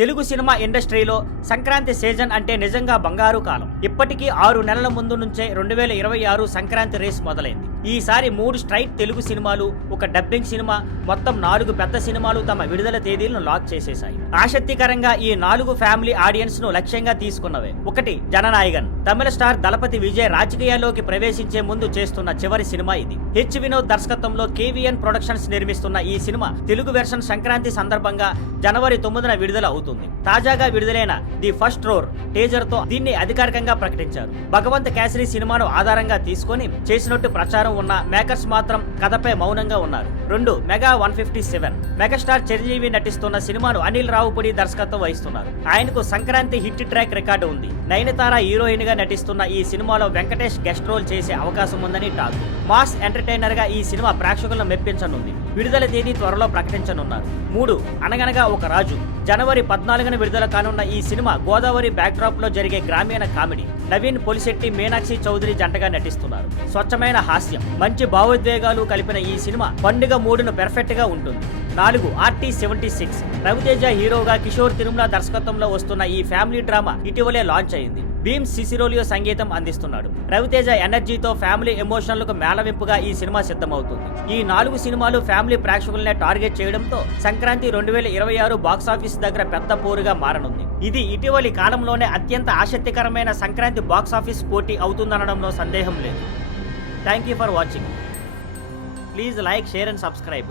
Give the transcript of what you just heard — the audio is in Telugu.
తెలుగు సినిమా ఇండస్ట్రీలో సంక్రాంతి సీజన్ అంటే నిజంగా బంగారు కాలం. ఇప్పటికీ 6 నెలల ముందు నుంచే 2026 సంక్రాంతి రేస్ మొదలైంది. ఈసారి 3 స్ట్రైట్ తెలుగు సినిమాలు, ఒక డబ్బింగ్ సినిమా, మొత్తం 4 పెద్ద సినిమాలు తమ విడుదల తేదీలను లాక్ చేసేశాయి. ఆసక్తికరంగా ఈ 4 ఫ్యామిలీ ఆడియన్స్ ను లక్ష్యంగా తీసుకున్నవే. 1 జననాయగన్. తమిళ స్టార్ దళపతి విజయ్ రాజకీయాల్లోకి ప్రవేశించే ముందు చేస్తున్న చివరి సినిమా ఇది. హెచ్ వినోద్ దర్శకత్వంలో కేవీఎన్ ప్రొడక్షన్స్ నిర్మిస్తున్న ఈ సినిమా తెలుగు వెర్షన్ సంక్రాంతి సందర్భంగా జనవరి 9న విడుదల అవుతుంది. తాజాగా విడుదలైన ది ఫస్ట్ రోర్ టీజర్ తో దీన్ని అధికారికంగా ప్రకటించారు. భగవంత్ కేసరి సినిమాను ఆధారంగా తీసుకొని చేసినట్టు ప్రచారం ఉన్న మేకర్స్ మాత్రం కథపై మౌనంగా ఉన్నారు. 2 మెగా 157. మెగాస్టార్ చిరంజీవి నటిస్తున్న సినిమాను అనిల్ రావుపూడి దర్శకత్వం వహిస్తున్నారు. ఆయనకు సంక్రాంతి హిట్ ట్రాక్ రికార్డు ఉంది. నయనతార హీరోయిన్ గా నటిస్తున్న ఈ సినిమాలో వెంకటేష్ గెస్ట్ రోల్ చేసే అవకాశం ఉందని టాక్. మాస్ ఎంటర్టైనర్ గా ఈ సినిమా ప్రేక్షకులను మెప్పించనుంది. విడుదల తేదీ త్వరలో ప్రకటించనున్నారు. 3 అనగనగా ఒక రాజు. జనవరి 14న విడుదల కానున్న ఈ సినిమా గోదావరి బ్యాక్డ్రాప్ లో జరిగే గ్రామీణ కామెడీ. నవీన్ పొలిశెట్టి, మీనాక్షి చౌదరి జంటగా నటిస్తున్నారు. స్వచ్ఛమైన హాస్యం, మంచి భావోద్వేగాలు కలిపిన ఈ సినిమా పండుగ మూడును పెర్ఫెక్ట్ గా ఉంటుంది. 4 RT76. రవితేజ హీరోగా కిషోర్ తిరుమల దర్శకత్వంలో వస్తున్న ఈ ఫ్యామిలీ డ్రామా ఇటీవలే లాంచ్ అయింది. భీమ్ సిసిరోలియో సంగీతం అందిస్తున్నాడు. రవితేజ ఎనర్జీతో ఫ్యామిలీ ఎమోషన్లకు మేళవింపుగా ఈ సినిమా సిద్ధమవుతుంది. ఈ 4 సినిమాలు ఫ్యామిలీ ప్రేక్షకులనే టార్గెట్ చేయడంతో సంక్రాంతి 2026 బాక్సాఫీస్ దగ్గర పెద్ద పోరుగా మారనుంది. ఇది ఇటీవలి కాలంలోనే అత్యంత ఆసక్తికరమైన సంక్రాంతి బాక్సాఫీస్ పోటీ అవుతుందనడంలో సందేహం లేదు. Thank you for watching. Please like, share and subscribe.